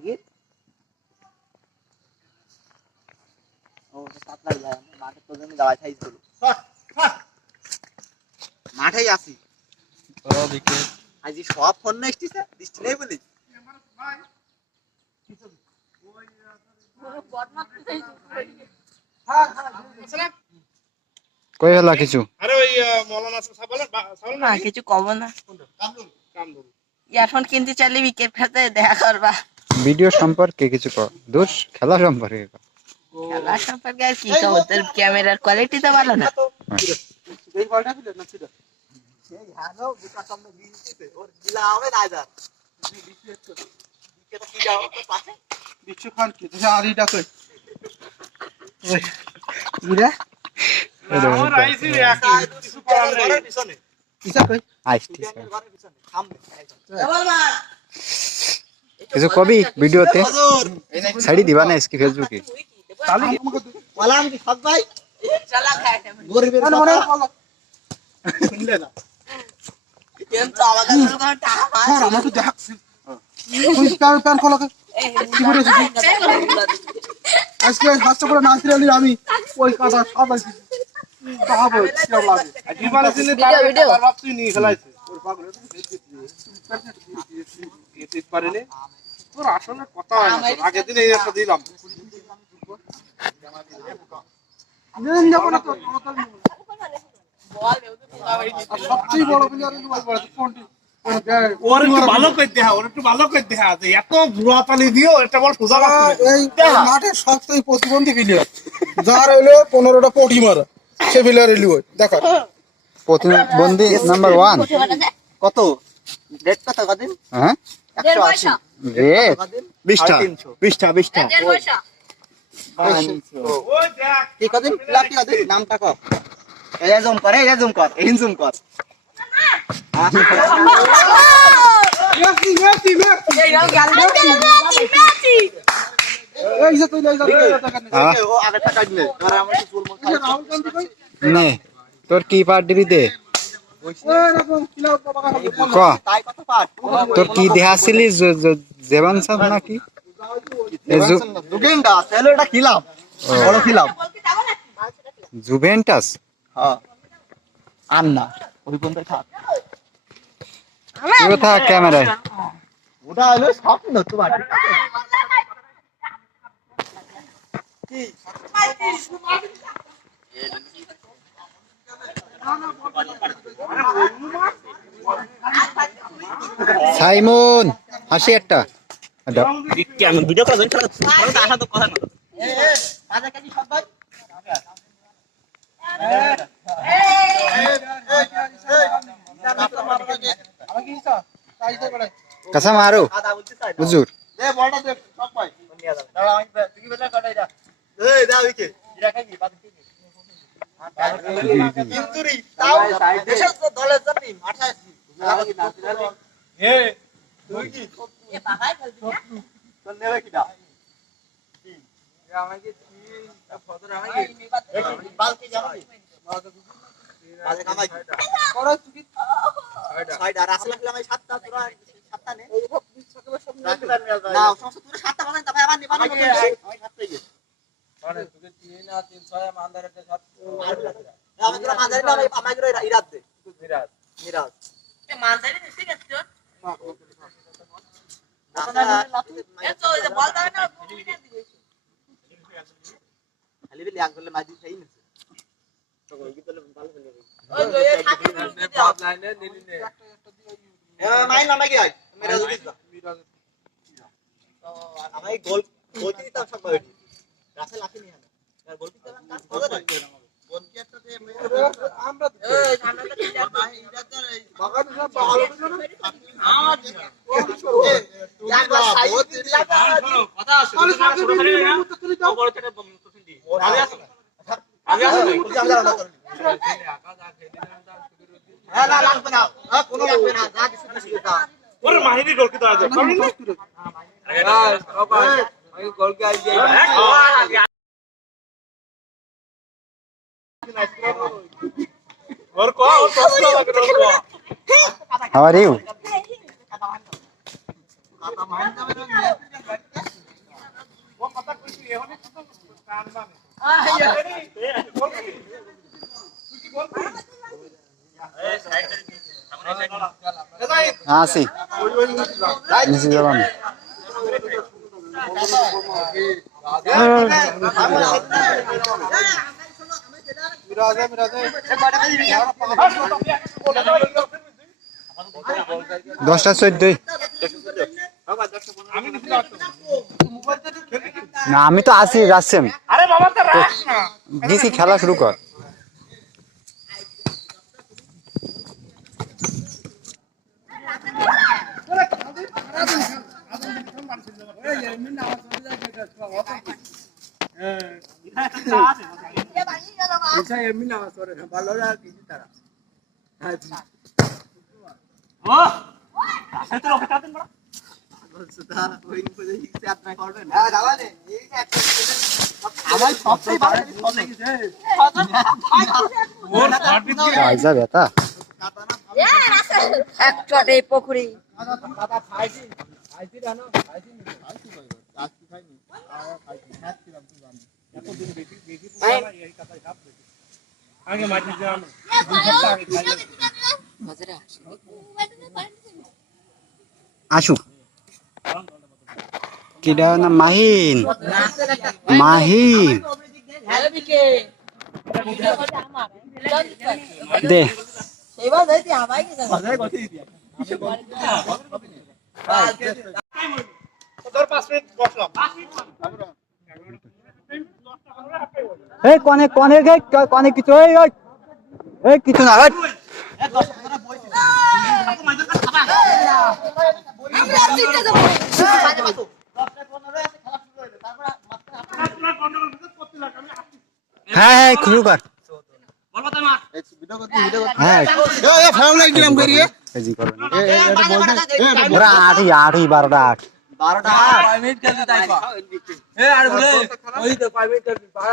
দেখি ও সাতলা যায়। মাঠে তো জন্য খাইছগুলো মাঠেই আছি। আজ সব ফোন না এসেছে দৃষ্টি নেই বলি? কই হলা কিছু? আরে ওই আহ, মৌলানা সাহেব বলেন সাহেব না কিছু কব না। কামরুল। ইয়ারফোন কিনতে চাইলে বিকেল খাতে দেখা করবা। ভিডিও সম্পর্কে কিছু কর। দোষ খেলা সম্পর্কে কর। খেলা সম্পর্কে আর কি কব? তোর ক্যামেরার কোয়ালিটি তো ভালো না। এই বলটা ছিল কিছু করার নেই। ঘরের পিছনে ইসা কই আইসটিস বিয়ানের ঘরের পিছনে সামনে কিছু কবি ভিডিওতে হুজুর ছাড়ি দিবা না আজকে ফেসবুকে বললাম কি সব ভাই চালা খায় গরিবের কথা শুনলে না কিন্তু আমাকে তো কোনো টাকা পাস আমার তো দেখ তুই প্যান প্যান খোলা আজকে হাসতে করে নাচতে আলি আমি ওই কথা সব আছি তাহাবো কিরম লাগে এবারে দিনে তার ভিডিও। পারেনি তোর আসলে কথা হয় না আগের দিনে এই একটা দিলাম সবচেয়ে বড় ওর একটু ভালো করে দেখা ওর একটু ভালো করে দেখা যে এত ভুয়া পানি দিও এটা বল সোজা এই সবচেয়ে প্রতিবন্ধী প্লেয়ার যার হইল পনেরোটা পটি মারা সে প্লেয়ার এলি দেখা প্রতিবন্ধী নাম্বার ওয়ান কত? রেট কত কদিন হ্যাঁ? একশো আশি। রে কদিন বিশটা। বিশটা বিশটা। কি কদিন প্লাস কি কদিন নামটা কর এই জুম কর এই জুম কর। এই জুম হ্যাঁ নে। তোর কি পার দিবি দে? ক? তোর কি দেহাছিলি জেবান সাহ নাকি? জুভেন্টাস? হ্যাঁ। ওই কি ক্যামেরায়। ওটা হলো স্বপ্ন তোমার। সাইমন হাসি একটা। ভিডিও কাজে সবাই আমাকে ইসা তাই তো বলে কাসা মারো আদা বলতে চাই হুজুর দে বলটা দে সব পাই নিয়ে যাবে দাঁড়া আমি তুই বেলা কাটাই দা এই দা উইকে জিরা খাই বাদ কি ইন্তুরি তাও দেশের দলের জন্য মাঠে এ তুই কি? তোর নেবে কিটা? বালতি যাবে বাজে কামাই করো তুই ছয়টা। আর আসলে আমি সাতটা তোরা সাতটা নে। না সমস্ত তোরা সাতটা বাজে তবে আবার নিবানি আমি সাতটাই গেছি। আমি তোরা মাঝারি না আমি তোরা ইরাত দে মিরাজ খালি বিলি এক বলে মাঝি খাই না তো ওই কি বলে ভালো খেলে মাইল নামে কি আজ মিরাজ আমি গোল গোল দিতাম সব বাইরে রাসে লাফি নিয়ে গোল দিতাম কাজ করে না গোল কি একটা দে আমরা বাগান সব ভালো একবার সাইড দিলাম কথা আছে তাহলে সাথে ভিডিও তো তুই দাও আগে আসো আমি জানা না করি হ্যাঁ না লাগবে না হ্যাঁ কোনো লাগবে না যা কিছু কিছু দা ওর মাহিরি গোল কিতো আছে পারলি না ওর কো ওর প্রশ্ন লাগে ওর কো হাউ আর ইউ কথা মান যাবে না এখন কত টান বানে মিরাজে দশটা চোদ্দই। আমি না আমি তো আসি যাচ্ছি আমি আরে বাবা তো রাখ না দিছি খেলা শুরু কর। ভালো এক চটে পুকুরি। আগে মাটি না দুই সপ্তাহ আগে খাইলে আসু কিডা না মাহিন? মাহিন। দে। এই কনে কনে গে কনে কিছু, এই এই। কিছু না ওই হ্যাঁ হ্যাঁ শুরু কর হ্যাঁ এ এ ফাউল লাগিলাম করিয়ে এই জি করবেন ওরা আটই আটই বারোটা আট বারোটা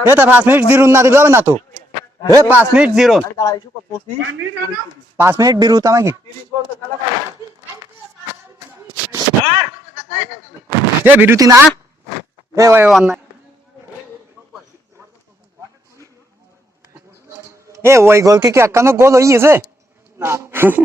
এ তা পাঁচ মিনিট জিরো না, দিতে হবে না তো। এ, পাঁচ মিনিট জিরো পাঁচ মিনিট বিরুত আমাকে। এ, বিরতি না। এ ভাই অন্যায়। এ ওই গোলকে কি একখানো গোল হইছে না।